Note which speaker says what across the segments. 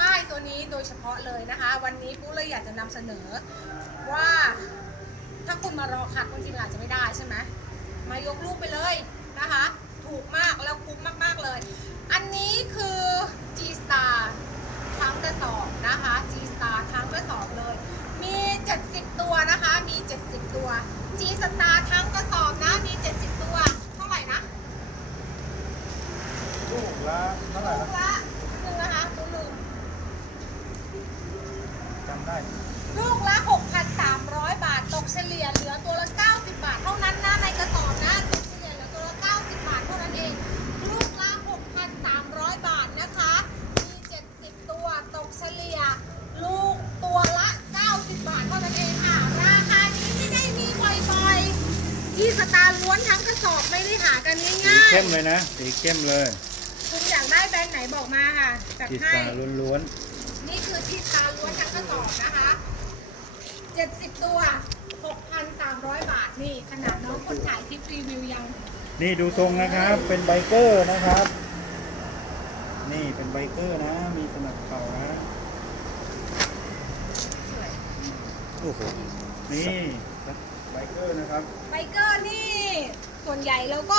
Speaker 1: ป้ายตัวนี้โดยเฉพาะเลยนะคะ วันนี้ปูเลยอยากจะนำเสนอว่าถ้าคุณมารอคัดคุณทีมอาจจะไม่ได้ใช่ไหมมายกลูกไปเลยนะคะ ถูกมากแล้วคุ้มมากๆเลย อันนี้คือ G Star ทั้งกระสอบนะคะ G Star ทั้งกระสอบเลย มี 70 ตัวนะคะ มี 70 ตัว G Star ทั้งกระสอบนะ มี 70 ตัว เท่าไหร่นะ
Speaker 2: ลูกละเท่าไหร่
Speaker 1: ลู
Speaker 2: ละ
Speaker 1: กละนึงนะคะตัวหนึ่ง
Speaker 2: จำได้
Speaker 1: ลูกละ 6,300 บาท ตกเฉลี่ยเหลือตัวละ 90 บาท เท่านั้นนะในกระสอบนะ ตกเฉลี่ยเหลือตัวละ 90 บาทเท่านั้นเอง ลูกละ 6,300 บาทนะคะ มี 70 ตัว ตกเฉลี่ย ลูกตัวละ 90 บาทเท่านั้นเองค่ะ ราคานี้ไม่ได้มีบ่อยๆที่ สตาร์ล้วนทั้งกระสอบไม่ได้หากัน
Speaker 2: สี
Speaker 1: ง่าย
Speaker 2: เข้มเลยนะสีเข้มเลย
Speaker 1: ๆคุณอยากได้แบรนด์ไหนบอกมาค่ะจัด
Speaker 2: จีส
Speaker 1: ให้
Speaker 2: ตาร์ล้วน
Speaker 1: นี่คือที่ตาล้วนทั้งกระสอบนะคะ 70 ตัว 6,300 บาท นี่ขนาดน้องคนถ่ายคลิปรีวิวยัง
Speaker 2: ๆนี่ดูทรงนะครับ เป็นไบเกอร์นะครับ นี่เป็นไบเกอร์นะ มีสนับเข่านะ
Speaker 1: สวย
Speaker 2: โอ้โหนี่ไบเกอร์นะครับ
Speaker 1: ไบเกอร์นี่ส่วนใหญ่เราก็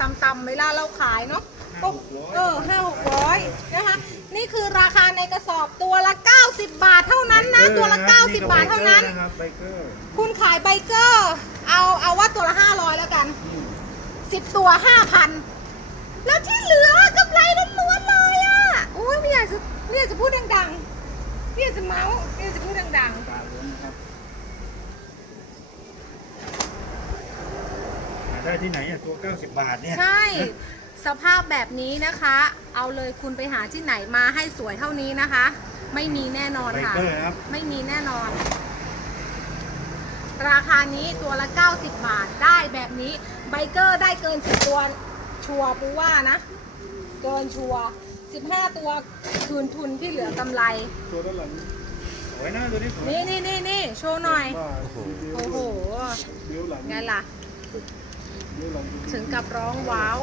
Speaker 1: ต่ำๆเวลาเราขายเนาะก็
Speaker 2: 500
Speaker 1: เออห้าหกร้อยนะคะ นี่คือราคาในกระสอบตัวละ 90 บาทเท่านั้นนะ ตัวละ 90 บาทเท่านั้น
Speaker 2: นะครับไบเกอร์
Speaker 1: คุณขายไบเกอร์ เอาเอาว่าตัวละ 500 แล้วกัน
Speaker 2: อืม
Speaker 1: สิบตัวห้าพันแล้วที่เหลือกำไรล้วนๆเลยอะโอ้ยไม่อยากจะไม่อยากจะพูดดังๆไม่อยากจะเมาส์ไม่อยากจะพูดดัง
Speaker 2: ตาล้วนนะครับหาได้ ที่ไหนอะตัว 90 บาทเนี่ย
Speaker 1: ๆใช่ สภาพแบบนี้นะคะ เอาเลยคุณไปหาที่ไหนมาให้สวยเท่านี้นะคะ ไม่มีแน่นอน
Speaker 2: ไบ
Speaker 1: ค่ะ
Speaker 2: เกอร์นะครับ
Speaker 1: ไม่มีแน่นอน ราคานี้ตัวละ 90 บาทได้แบบนี้ ไบเกอร์ได้เกิน 10 ตัว ชัวร์ปูว่านะ เกินชัวร์15 ตัวคืนทุนที่เหลือกำไร
Speaker 2: ตัวด้านหลังสวยนะตัวนี้สวย
Speaker 1: นี่นี่นี่นี่โชว์หน่อย
Speaker 2: โอ้โห
Speaker 1: โอ้โห
Speaker 2: เลี้ยวหลัง
Speaker 1: ไงล่ะ
Speaker 2: เลี้ยวหลัง
Speaker 1: ถึงกับร้องว้าว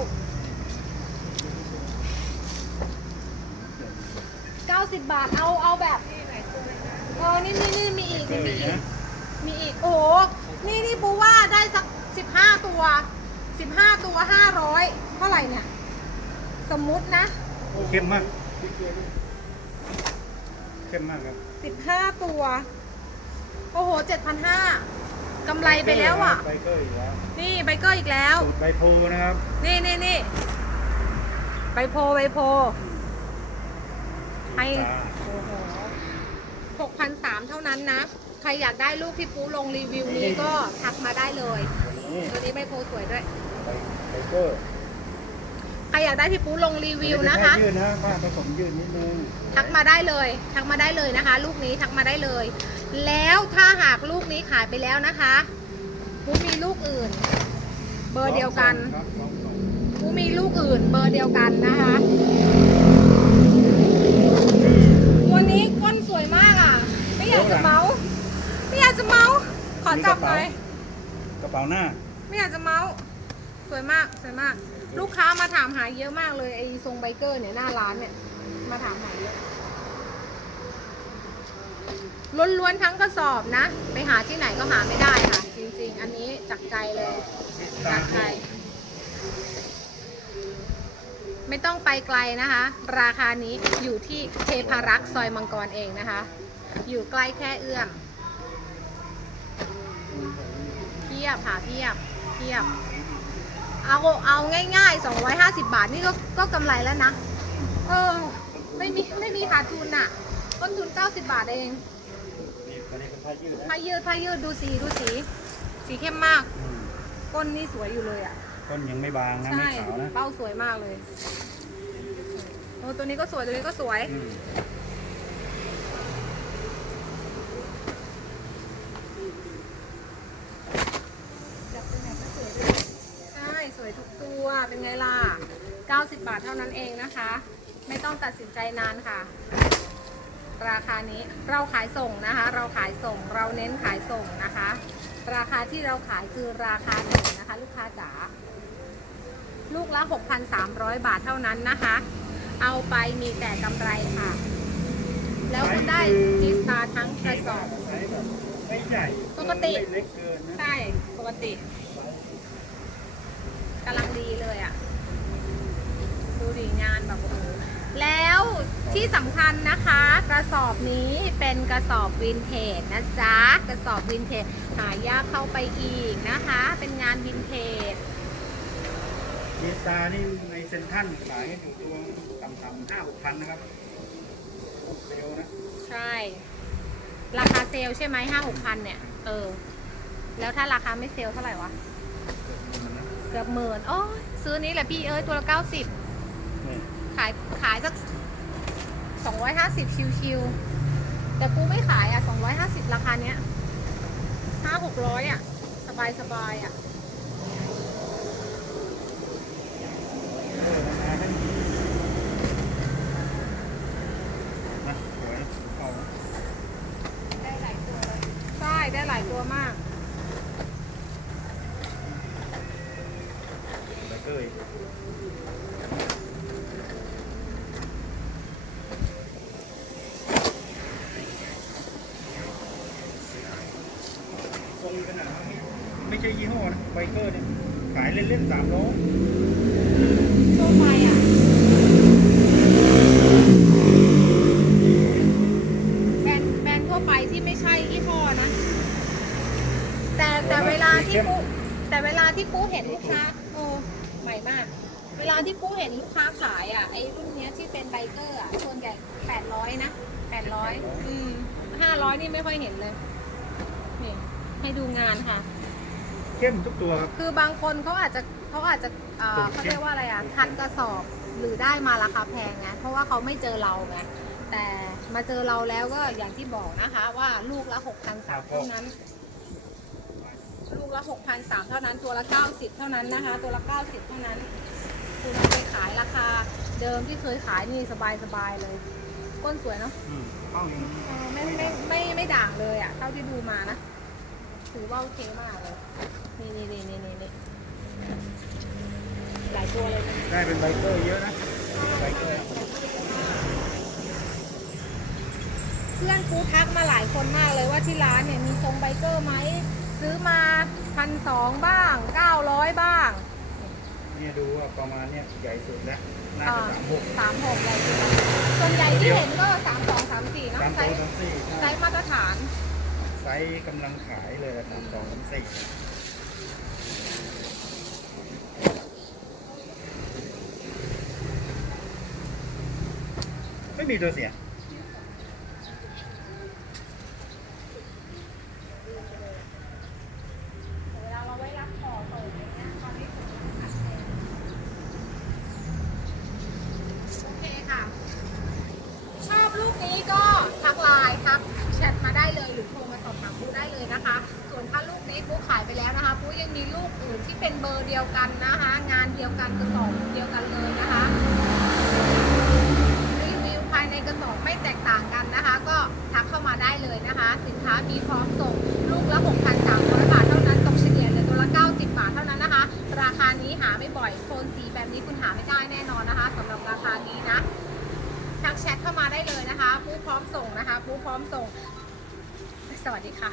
Speaker 1: 90 บาท เอาเอาแบบเออนี่นี่นี่มีอีก
Speaker 2: เกอ
Speaker 1: นี่
Speaker 2: ร์
Speaker 1: มี
Speaker 2: อีก
Speaker 1: อีก
Speaker 2: นะ
Speaker 1: มีอีก โอ้โหนี่นี่ปูว่าได้สัก 15 ตัว 15 ตัว 500 เท่าไหร่เนี่ย สมมุตินะ
Speaker 2: โอ้เข้มมาก เข้มมากครับ
Speaker 1: 15 ตัว โอ้โห 7,500 กำไรไปแล้วอะ
Speaker 2: ไบเกอร์อีกแล้ว
Speaker 1: นี่ไบเกอร์อีกแล้ว
Speaker 2: สูตรใบโพนะครับ
Speaker 1: นี่นี่นี่ใบโพใบโพ ให้โอ้โหหกพันสามเท่านั้นนะ ใครอยากได้ลูกที่ปูลงรีวิวนี้ก็ทักมาได้เลย
Speaker 2: นี่
Speaker 1: ตัวนี้ใบโพสวยด้วย
Speaker 2: ไบเกอร์
Speaker 1: ใครอยากได้ที่ปูลงรีวิวนะคะ
Speaker 2: ยืดนะบ้านผสมยืดนิดนึง
Speaker 1: ทักมาได้เลย ทักมาได้เลยนะคะ ลูกนี้ทักมาได้เลยแล้วถ้าหากลูกนี้ขายไปแล้วนะคะปูมีลูกอื่น เบอร์เดียวกัน
Speaker 2: ครับสองสอง
Speaker 1: ปูมีลูกอื่น เบอร์เดียวกันนะคะตัวนี้ก้นสวยมากอะ ไม่อยากจะเมาส์ไม่อยากจะเมาส์ขอจับหน่อย
Speaker 2: กระเป๋าหน้า
Speaker 1: ไม่อยากจะเมาส์สวยมากสวยมาก ลูกค้ามาถามหาเยอะมากเลยไอ้ทรงไบเกอร์เนี่ยหน้าร้านเนี่ยมาถามหาเยอะ ล้วนๆทั้งกระสอบนะ ไปหาที่ไหนก็หาไม่ได้ค่ะ จริงๆ อันนี้จากใจเลยจากใจ ไม่ต้องไปไกลนะคะ ราคานี้อยู่ที่เทพารักษ์ซอยมังกรเองนะคะ อยู่ใกล้แค่เอื้อมเทียบค่ะเทียบเทียบ เอาเอาง่ายๆ 250 บาทนี่ก็ก็กำไรแล้วนะ เออ ไม่มีไม่มีขาดทุนอะต้นทุน 90 บาทเอง
Speaker 2: นี่อันนี้เป็นผ้ายืดนะ
Speaker 1: ผ้ายืดผ้ายืดดูสีดูสี สีเข้มมาก
Speaker 2: อืม
Speaker 1: ก้นนี่สวยอยู่เลยอะ
Speaker 2: ต้นยังไม่บางนะ
Speaker 1: ใช่
Speaker 2: ไม่ขาวนะ
Speaker 1: เป้าสวยมากเลยโอ้ตัวนี้ก็สวยตัวนี้ก็สวย
Speaker 2: อืม
Speaker 1: จับไปไหนก็สวยด้วยใช่ สวยทุกตัว เป็นไงล่ะ 90 บาทเท่านั้นเองนะคะ ไม่ต้องตัดสินใจนานค่ะ ราคานี้เราขายส่งนะคะ เราขายส่งเราเน้นขายส่งนะคะ ราคาที่เราขายคือราคาส่งนะคะ ลูกค้าจ๋าลูกละ 6,300 บาทเท่านั้นนะคะ เอาไปมีแต่กำไรค่ะ แล้วคุณได้จีสตาร์ทั้งกระสอบ
Speaker 2: ไม่ใหญ่
Speaker 1: ปกติ
Speaker 2: ไม่เล็กเกินนะ
Speaker 1: ใช่ปกติกำลังดีเลยอะ ดูดีงานแบบโอ้โห แล้วที่สำคัญนะคะ กระสอบนี้เป็นกระสอบวินเทจนะจ๊ะ กระสอบวินเทจหายากเข้าไปอีกนะคะ เป็นงานวินเทจ
Speaker 2: จีสตาร์นี่ในเซ็นทรัลขายกันอยู่ตัวต่ำๆห้าหกพันนะครับเร็วนะ
Speaker 1: ใช่ ราคาเซลล์ใช่ไหมห้าหกพันเนี่ย เออ แล้วถ้าราคาไม่เซลล์เท่าไหร่วะ เกือบหมื่นโอ้ยซื้อนี้แหละพี่เอ้ยตัวละเก้าสิบ้อยห้าสิบคิวคิวแต่กูไม่ขายอะสองร้อยห้าสิตลาคาเนี้ยห้าหกร้อยอะ สบายสบายอะใช่ได้หลายตัวมาก
Speaker 2: รงขนาดนี้ไม่ใช่ยี่ห้อนะไบเกอร์เนี่ยขายเล่นๆสามล้อ
Speaker 1: ทั่วไปอะแบรนด์แบรนด์ทั่วไปที่ไม่ใช่ยี่ห้อนะ แต่แต่เวลาที่กูแต่เวลาที่กูเห็นลูกค้าโอ้ใหม่มาก เวลาที่กูเห็นลูกค้าขายอะไอ้รุ่นเนี้ยที่เป็นไบเกอร์อะส่วนใหญ่แปดร้อยนะแปดร้อยอืมห้าร้อยนี่ไม่ค่อยเห็นเลย ให้ดูงานค่ะ
Speaker 2: เข้มทุกตัวครับ
Speaker 1: คือบางคนเขาอาจจะเขาอาจจะเอ่อ
Speaker 2: ผม
Speaker 1: เขาเรียกว่าอะไรอะทันกระสอบหรือได้มาราคาแพงไงเพราะว่าเขาไม่เจอเราไงแต่มาเจอเราแล้วก็อย่างที่บอกนะคะว่าลูกละหกพันสามเท่านั้น ลูกละหกพันสามเท่านั้นตัวละเก้าสิบเท่านั้นนะคะ ตัวละเก้าสิบเท่านั้น คุณเอาไปขายราคาเดิมที่เคยขายนี่สบายสบายๆเลย ก้นสวยเนาะ
Speaker 2: อืมเข้าอย่างนี้
Speaker 1: เออไม่ไม่ไม่ไม่ด่างเลยอะเท่าที่ดูมานะ ถือว่าโอเคมากเลยนี่นี่นี่นี่นี่นี่หลายตัวเลยนะ
Speaker 2: ได้เป็นไบเกอร์เยอะนะไบเกอร์
Speaker 1: เพื่อนกูทักมาหลายคนมากเลยว่าที่ร้านเนี่ยมีทรงไบเกอร์ไหม ซื้อมาพันสองบ้างเก้าร้อยบ้าง
Speaker 2: เนี่ยดูว่าประมาณเนี่ยใหญ่สุดแล้วน่าจะสามหก
Speaker 1: สามหกใหญ่สุดแล้วส่วนใหญ่ที่เห็นก็สามสองสามสี่เนอะ
Speaker 2: สาม
Speaker 1: ไซ
Speaker 2: สอง
Speaker 1: ส์
Speaker 2: สามสี่
Speaker 1: ไซส์มาตรฐาน
Speaker 2: ไซส์กำลังขายเลยสามสองสามสี่ไม่มีตัวเสีย
Speaker 1: เวลาเราไว้รับของส่งอย่างเงี้ยตอนนี้ผมอัดเองโอเคค่ะ ชอบลูกนี้ก็ทักไลน์ทักแชทมาได้เลยหรือโทรมาสอบถามปูได้เลยนะคะ ส่วนถ้าลูกนี้ปูขายไปแล้วนะคะปูยังมีลูกอื่นที่เป็นเบอร์เดียวกันนะคะ งานเดียวกันกระสอบเดียวกันเลยนะคะรีวิวภายในกระสอบไม่แตกต่างกันนะคะ ก็ทักเข้ามาได้เลยนะคะ สินค้า มีพร้อมส่งลูกละ 6,300 บาทเท่านั้นตกเฉลี่ยเลยตัวละ 90 บาทเท่านั้นนะคะ ราคานี้หาไม่บ่อยโทนสีแบบนี้คุณหาไม่ได้แน่นอนนะคะสำหรับราคานี้นะทักแชทเข้ามาได้เลยนะคะผู้พร้อมส่งนะคะผู้พร้อมส่ง สวัสดีค่ะ